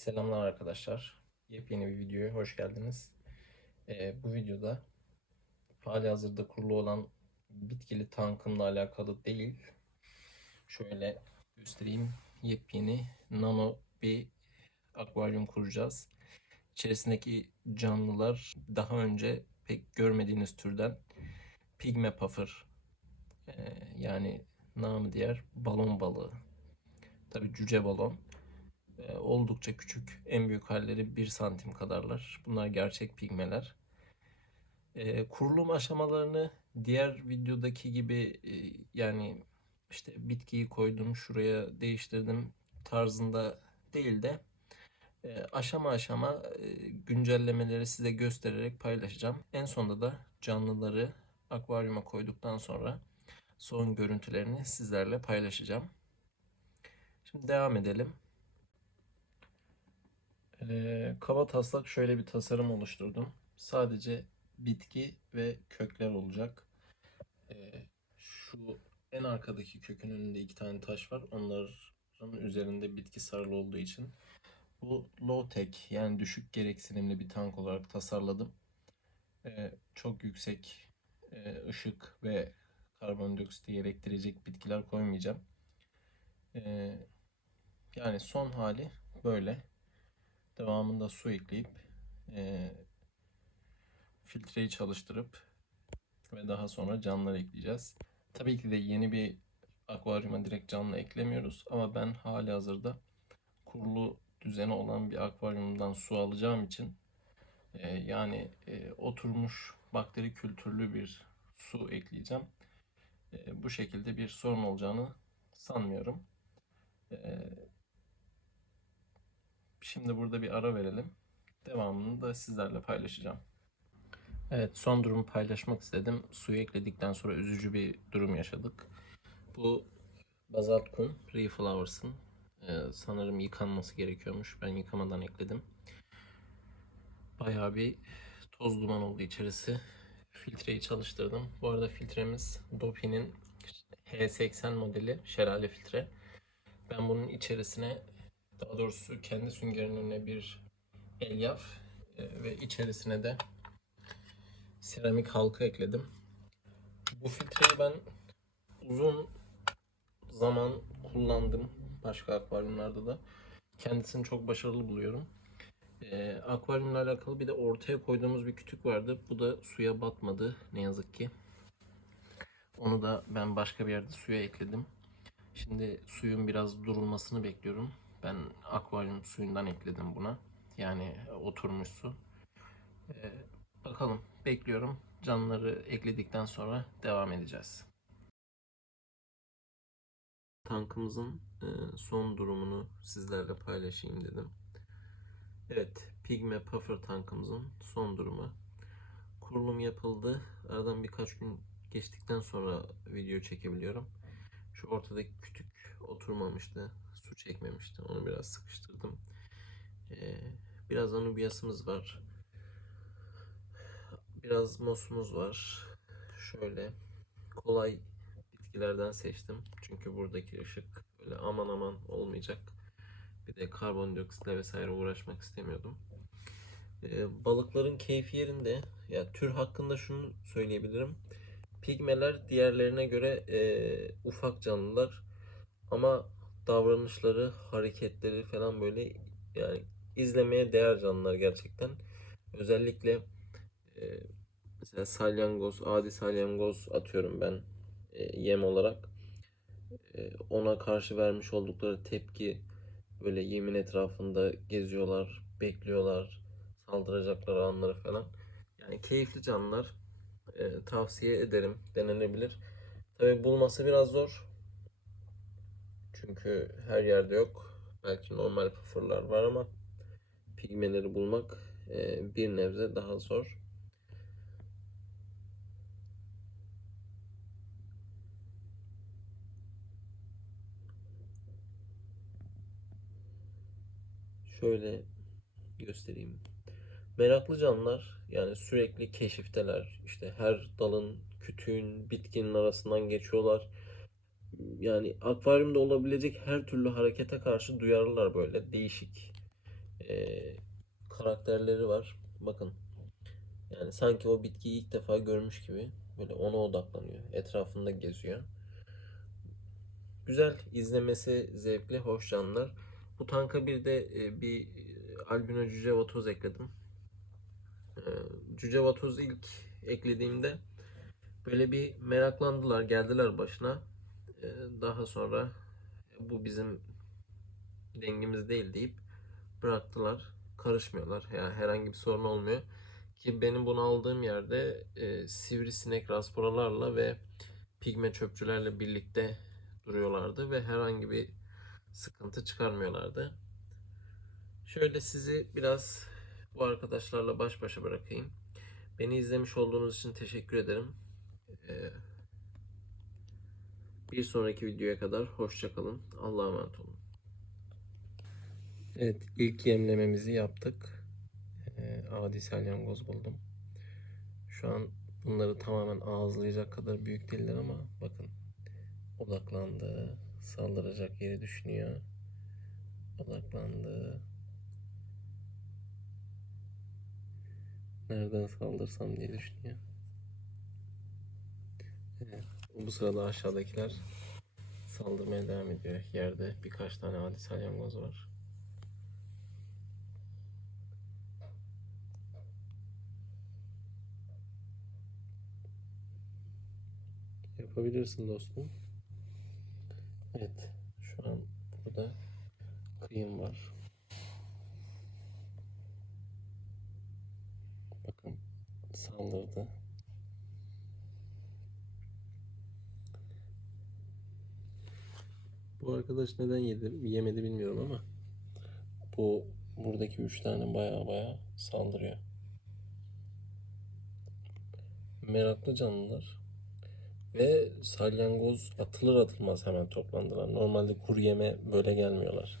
Selamlar arkadaşlar. Yepyeni bir videoya hoş geldiniz. Ee, bu videoda hali hazırda kurulu olan bitkili tankımla alakalı değil. Şöyle göstereyim. Yepyeni nano bir akvaryum kuracağız. İçerisindeki canlılar daha önce pek görmediğiniz türden pigme puffer. Ee, yani namı diğer balon balığı. Tabii cüce balon. E, oldukça küçük. En büyük halleri 1 santim kadarlar. Bunlar gerçek pigmeler. E, kurulum aşamalarını diğer videodaki gibi e, yani işte bitkiyi koydum şuraya değiştirdim tarzında değil de e, aşama aşama e, güncellemeleri size göstererek paylaşacağım. En sonunda da canlıları akvaryuma koyduktan sonra son görüntülerini sizlerle paylaşacağım. Şimdi devam edelim. Ee, kaba taslak şöyle bir tasarım oluşturdum. Sadece bitki ve kökler olacak. Ee, şu en arkadaki kökün önünde iki tane taş var. Onların üzerinde bitki sarılı olduğu için bu low tech yani düşük gereksinimli bir tank olarak tasarladım. Ee, çok yüksek e, ışık ve karbondioksiti gerektirecek bitkiler koymayacağım. Yani son hali böyle. Devamında su ekleyip e, filtreyi çalıştırıp ve daha sonra canlılar ekleyeceğiz. Tabii ki de yeni bir akvaryuma direkt canlı eklemiyoruz ama ben hali hazırda kurulu düzeni olan bir akvaryumdan su alacağım için e, yani e, oturmuş bakteri kültürlü bir su ekleyeceğim. E, bu şekilde bir sorun olacağını sanmıyorum. E, Şimdi burada bir ara verelim. Devamını da sizlerle paylaşacağım. Evet son durumu paylaşmak istedim. Suyu ekledikten sonra üzücü bir durum yaşadık. Bu bazalt kum Reflowers'ın ee, sanırım yıkanması gerekiyormuş. Ben yıkamadan ekledim. Bayağı bir toz duman oldu içerisi. Filtreyi çalıştırdım. Bu arada filtremiz Dopi'nin H80 modeli şelale filtre. Ben bunun içerisine daha doğrusu kendi süngerin önüne bir elyaf e, ve içerisine de seramik halka ekledim. Bu filtreyi ben uzun zaman kullandım. Başka akvaryumlarda da. Kendisini çok başarılı buluyorum. E, akvaryumla alakalı bir de ortaya koyduğumuz bir kütük vardı. Bu da suya batmadı ne yazık ki. Onu da ben başka bir yerde suya ekledim. Şimdi suyun biraz durulmasını bekliyorum. Ben akvaryum suyundan ekledim buna. Yani oturmuş su. Ee, bakalım bekliyorum. Canlıları ekledikten sonra devam edeceğiz. Tankımızın e, son durumunu sizlerle paylaşayım dedim. Evet, Pigme Puffer tankımızın son durumu. Kurulum yapıldı. Aradan birkaç gün geçtikten sonra video çekebiliyorum. Şu ortadaki kütük oturmamıştı su çekmemişti. Onu biraz sıkıştırdım. Ee, biraz anubiasımız var. Biraz mosumuz var. Şöyle kolay bitkilerden seçtim. Çünkü buradaki ışık böyle aman aman olmayacak. Bir de karbondioksitle vesaire uğraşmak istemiyordum. Ee, balıkların keyfi yerinde. Ya tür hakkında şunu söyleyebilirim. Pigmeler diğerlerine göre e, ufak canlılar ama davranışları, hareketleri falan böyle yani izlemeye değer canlılar gerçekten. Özellikle e, mesela salyangoz, adi salyangoz atıyorum ben e, yem olarak. E, ona karşı vermiş oldukları tepki böyle yemin etrafında geziyorlar, bekliyorlar, saldıracaklar anları falan. Yani keyifli canlılar. E, tavsiye ederim, denenebilir. Tabi bulması biraz zor. Çünkü her yerde yok. Belki normal pufferlar var ama pigmeleri bulmak e, bir nebze daha zor. Şöyle göstereyim. Meraklı canlılar yani sürekli keşifteler. İşte her dalın, kütüğün, bitkinin arasından geçiyorlar yani akvaryumda olabilecek her türlü harekete karşı duyarlılar böyle değişik e, karakterleri var. Bakın. Yani sanki o bitkiyi ilk defa görmüş gibi böyle ona odaklanıyor. Etrafında geziyor. Güzel izlemesi zevkli, hoş canlılar. Bu tanka bir de e, bir albino cüce vatoz ekledim. E, Cüce vatoz ilk eklediğimde böyle bir meraklandılar, geldiler başına. E, Daha sonra bu bizim dengimiz değil deyip bıraktılar. Karışmıyorlar. Yani herhangi bir sorun olmuyor. Ki benim bunu aldığım yerde e, sivrisinek rasporalarla ve pigme çöpçülerle birlikte duruyorlardı ve herhangi bir sıkıntı çıkarmıyorlardı. Şöyle sizi biraz bu arkadaşlarla baş başa bırakayım. Beni izlemiş olduğunuz için teşekkür ederim. Ee, bir sonraki videoya kadar hoşça kalın. Allah'a emanet olun. Evet, ilk yemlememizi yaptık. Ee, adi salyangoz buldum. Şu an bunları tamamen ağızlayacak kadar büyük değiller ama bakın odaklandı. Saldıracak yeri düşünüyor. Odaklandı. Nereden saldırsam diye düşünüyor. Evet, bu sırada aşağıdakiler saldırmaya devam ediyor. Yerde birkaç tane adi salyangoz var. Yapabilirsin dostum. Evet, şu an burada kıyım var. Bakın saldırdı. Bu arkadaş neden yedi, yemedi bilmiyorum ama bu buradaki üç tane baya baya saldırıyor. Meraklı canlılar. Ve salyangoz atılır atılmaz hemen toplandılar. Normalde kuru yeme böyle gelmiyorlar.